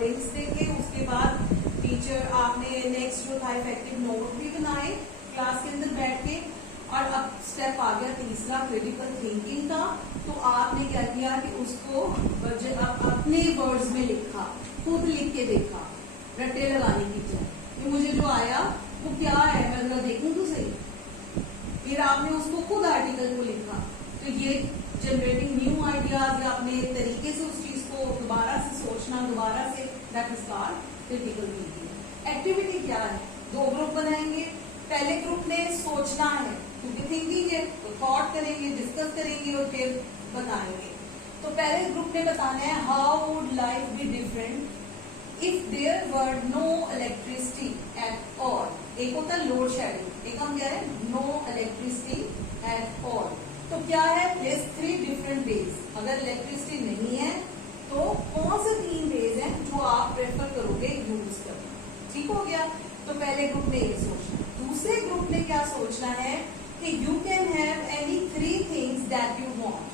Links देखे, उसके बाद टीचर आपने नेक्स्ट जो था इफेक्टिव नोट भी बनाए क्लास के अंदर बैठ के। और अब स्टेप आ गया तीसरा क्रिटिकल थिंकिंग का। तो आपने क्या किया कि उसको अपने वर्ड्स में लिखा, खुद लिख के देखा, रट्टे लगाने की बजाय मुझे जो आया वो क्या है मैं जरा देखूं तो सही। फिर आपने उसको खुद आर्टिकल को लिखा। तो ये जनरेटिंग न्यू आइडियाज या अपने तरीके से उस चीज को दोबारा से सोचना, दोबारा से, that is called critical thinking. Activity क्या है, दो ग्रुप बनाएंगे। पहले ग्रुप ने सोचना है क्योंकि थिंकिंग है, तो थॉट करेंगे, डिस्कस करेंगे और फिर बताएंगे। तो पहले ग्रुप ने बताना है how would life be different if there were no electricity at all. एक होता है लोड शेडिंग, एक हम क्या है नो इलेक्ट्रिसिटी एट ऑल। तो क्या है दिस 3 डिफरेंट वेज। अगर इलेक्ट्रिसिटी नहीं है तो कौन से 3 वेज हैं जो आप प्रेफर करोगे यूज करना। ठीक हो गया। तो पहले ग्रुप ने ये सोचना। दूसरे ग्रुप ने क्या सोचना है कि you can have any 3 things that you want.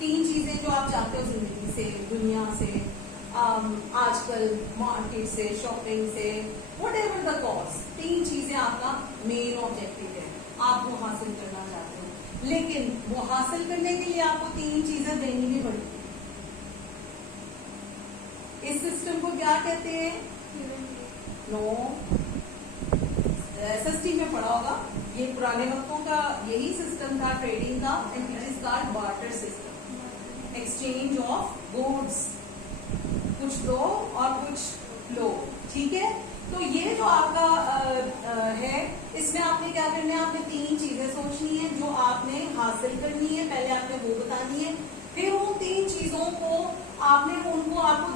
3 चीजें जो आप चाहते हो जिंदगी से, दुनिया से, आजकल मार्केट से, शॉपिंग से, व्हाटएवर द कॉज। 3 चीजें आपका मेन ऑब्जेक्टिव है, आप वो हासिल करना चाहते हो। लेकिन वो हासिल करने के लिए आपको 3 चीजें देनी भी पड़ती है। इस सिस्टम को क्या कहते हैं? नो, एसएसटी में पढ़ा होगा। ये पुराने वक्तों का यही सिस्टम था ट्रेडिंग का, and it is called barter system, exchange of goods. कुछ दो और कुछ लो। ठीक है। तो ये जो आपका है, इसमें आपने क्या करना है, आपने 3 चीजें सोचनी है जो आपने हासिल करनी है। पहले आपने वो बतानी है, फिर उन 3 चीजों को आपको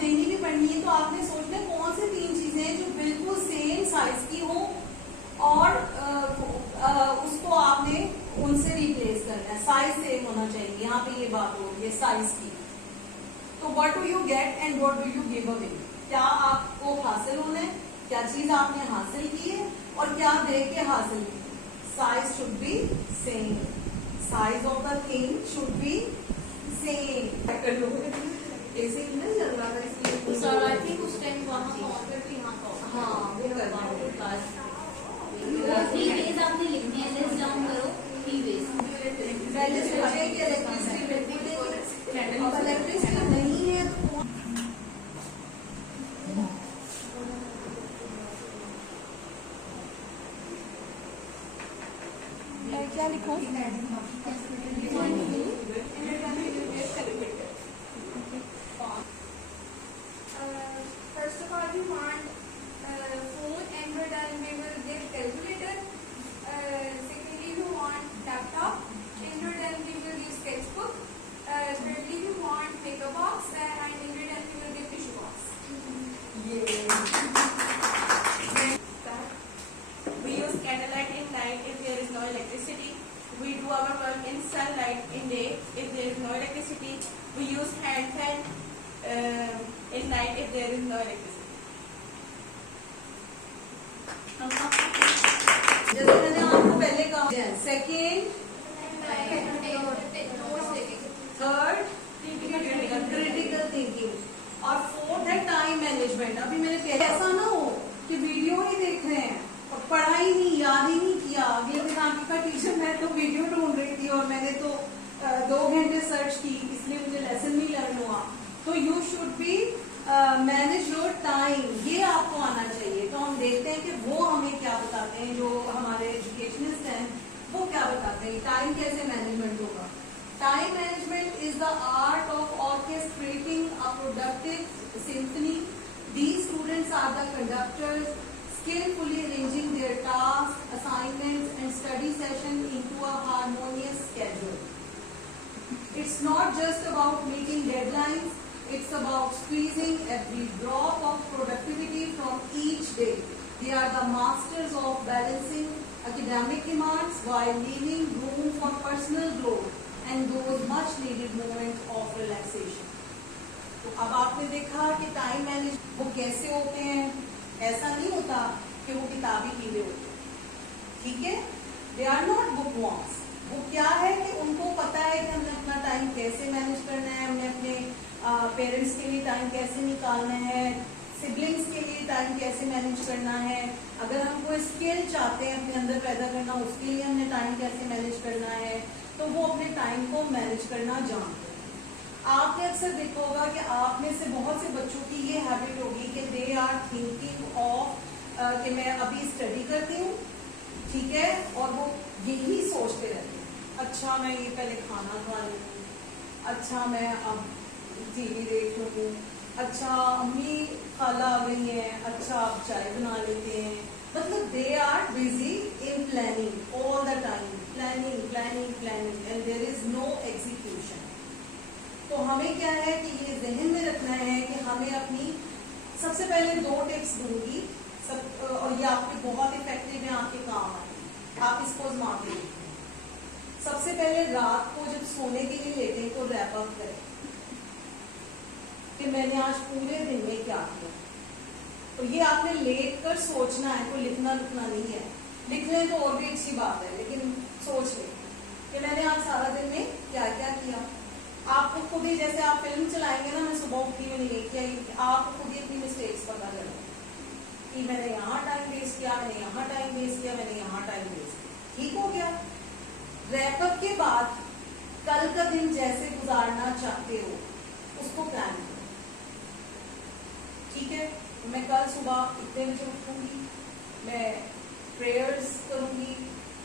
देनी भी पड़नी है। तो आपने सोचना है कौन सी 3 चीजें जो बिल्कुल सेम साइज की हो और उसको आपने उनसे रिप्लेस करना है। साइज सेम होना चाहिए, यहाँ पे ये बात हो रही है साइज की। तो what do you get and what do you give away. क्या आपको हासिल होना है, क्या चीज आपने हासिल की है और क्या दे के हासिल की। Size should be same, size of the thing should be same. ऐसे ही ना चल रहा था इसलिए सर आई थिंक उस टाइम वहाँ काउंटर थी, हाँ वो करना है। 3 वेज आपने लिखने हैं, लिस्ट डाउन करो 3 वेज। पहले सोचे कि इलेक्ट्रिसिटी नहीं है तो क्या लिखो। First of all, we want phone, Android, and we will give calculator. Secondly, we want laptop, Android, and we will give sketchbook. Thirdly, we want makeup box, and Android, and we will give tissue box. We use candlelight in night if there is no electricity. We do our work in sunlight in day if there is no electricity. We use hand fan in night if there is no electricity. जैसे मैंने आपको पहले कहा, second, third critical thinking और fourth है time management. अभी मैंने पहले ऐसा ना हो कि वीडियो ही देख रहे हैं और पढ़ाई नहीं, याद ही नहीं किया। अगले दिन आगे का टीचर, मैं तो वीडियो ढूंढ रही थी और मैंने तो 2 घंटे सर्च की, इसलिए मुझे लेसन नहीं लर्न हुआ। तो you should be manage your time, ये आपको आना चाहिए। तो हम देखते हैं कि वो हमें क्या बताते हैं, जो हमारे एजुकेशनिस्ट हैं वो क्या बताते हैं टाइम कैसे मैनेजमेंट होगा। Time management is the art of orchestrating a productive symphony. These students are the conductors, skillfully arranging their tasks, assignments and study session into a harmonious schedule. It's not just about meeting deadlines, it's about squeezing every drop of productivity from each day. They are the masters of balancing academic demands while leaving room for personal growth and those much needed moments of relaxation. तो अब आपने देखा कि time manage वो कैसे होते हैं। ऐसा नहीं होता कि वो किताबी कीड़े होते हैं, ठीक है। They are not bookworms. वो क्या है कि उनको पता है कि हमने अपना टाइम कैसे मैनेज करना है, हमने अपने पेरेंट्स के लिए टाइम कैसे निकालना है, सिबलिंग्स के लिए टाइम कैसे मैनेज करना है, अगर हम कोई स्किल चाहते हैं अपने अंदर पैदा करना, उसके लिए हमने टाइम कैसे मैनेज करना है, तो वो अपने टाइम को मैनेज करना जानते हैं। आपने अक्सर देखा होगा कि आप में से बहुत से बच्चों की ये हैबिट होगी कि दे आर थिंकिंग ऑफ कि मैं अभी स्टडी करती हूँ, ठीक है, और वो यही सोचते रहते हैं, अच्छा मैं ये पहले खाना खा लूँ, अच्छा मैं अब टीवी देख लूँ, अच्छा अम्मी खाला आ गई है, अच्छा अब चाय बना लेते हैं। मतलब they are busy in planning all the time, planning planning planning and there is no execution. तो हमें क्या है कि ये जहन में रखना है कि हमें अपनी, सबसे पहले 2 टिप्स दूंगी सब, और ये आपके बहुत इफेक्टिव है, आपके काम आएंगे, आप इसको आजमा के देखें। सबसे पहले रात को जब सोने के लिए लेटें तो रैप अप करें कि मैंने आज पूरे दिन में क्या किया। तो ये आपने लेट कर सोचना है, कोई लिखना लिखना नहीं है, लिख लें तो और भी अच्छी बात है, लेकिन सोच लें कि मैंने आज सारा दिन में क्या क्या किया। आपको खुद ही, जैसे आप फिल्म चलाएंगे ना, मैं सुबह उठी मैंने ये किया, आपको खुद ही अपनी मिस्टेक्स पता चलेगा कि मैंने यहाँ टाइम वेस्ट किया, मैंने यहाँ टाइम वेस्ट किया, मैंने यहाँ टाइम वेस्ट किया, ठीक हो गया। रैपअप के बाद कल का दिन जैसे गुजारना चाहते हो उसको प्लान करो, ठीक है। मैं कल सुबह इतने बजे उठूंगी, मैं प्रेयर्स करूंगी,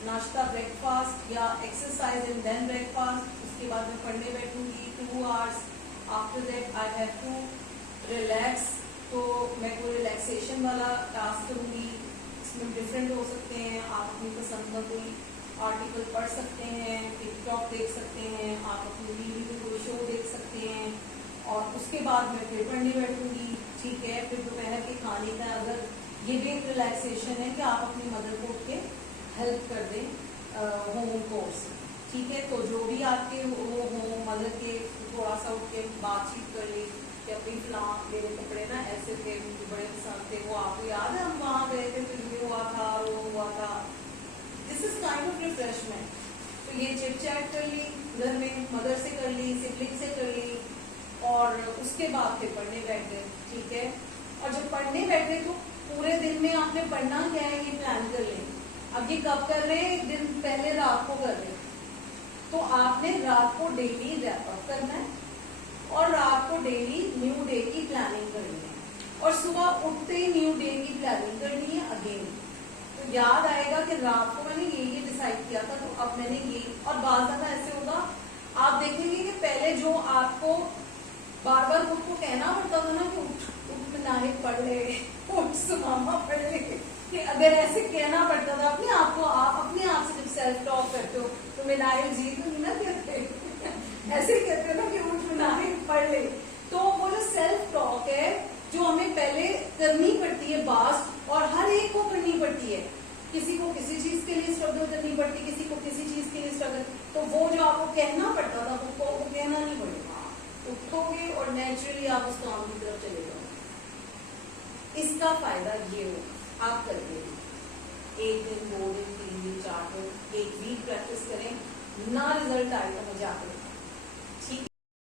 नाश्ता ब्रेकफास्ट या एक्सरसाइज एंड देन ब्रेकफास्ट, उसके बाद मैं पढ़ने बैठूंगी 2 hours. After that I have to relax, तो मैं कोई रिलैक्सेशन वाला टास्क करूंगी। इसमें डिफरेंट हो सकते हैं, आप अपनी पसंद का कोई आर्टिकल पढ़ सकते हैं, टिकटॉक देख सकते हैं, आप अपनी टीवी पे कोई शो देख सकते हैं, और उसके बाद मैं फिर पढ़ने बैठूंगी, ठीक है। फिर दोपहर के खाने का, अगर ये भी एक रिलैक्सेशन है कि आप अपनी मदर को उठ के हेल्प कर दें होम कोर्स, ठीक है। तो जो भी आपके वो हो मदर के, थोड़ा सा उठ के बातचीत कर ली कि अपनी फलां मेरे कपड़े ना ऐसे थे, मुझे बड़े पसंद थे, वो आपको याद है हम वहाँ गए थे, फिर ये हुआ था, वो हुआ था। This is kind of refreshment. तो ये चिट चैट कर ली घर में, मदर से कर ली, सिबलिंग से कर ली, और उसके बाद फिर पढ़ने बैठ गए, ठीक है। और जब पढ़ने बैठे तो पूरे दिन में आपने पढ़ना क्या है ये प्लान कर लें। अब ये कब कर रहे हैं, एक दिन पहले रात को कर रहे हैं, तो आपने रात को डेली रैप अप करना है और रात को डेली न्यू डे की प्लानिंग करनी है, और सुबह उठते ही न्यू डे की प्लानिंग करनी है अगेन। तो याद आएगा कि रात को मैंने ये डिसाइड किया था, तो अब मैंने ये, और बार दफा ऐसे होगा आप देखेंगे कि पहले जो आपको बार बार खुद को कहना पड़ता था ना कि उठ मनाहिब पढ़ ले, उठ सुमामा पढ़ ले, कि अगर ऐसे कहना पड़ता था अपने आप को, आप अपने आप से जब सेल्फ टॉक करते हो तो मनाहिब जी तो नहीं ना कहते ऐसे कहते हो ना कि उठ मनाहिब पढ़ ले। तो वो जो सेल्फ टॉक है जो हमें पहले करनी पड़ती है बात, और हर एक को करनी पड़ती है, किसी को किसी चीज के लिए स्ट्रगल करनी पड़ती, किसी को किसी चीज के लिए स्ट्रगल, तो वो जो आपको कहना पड़ता था वो कहना नहीं पड़ेगा, उठोगे और नेचुरली आप उस काम की तरफ चले जाओगे। इसका फायदा ये हो, आप करके 1 दिन 2 दिन 3 दिन 4 दिन 1 वीक प्रैक्टिस करें, ना रिजल्ट आए तो मजाक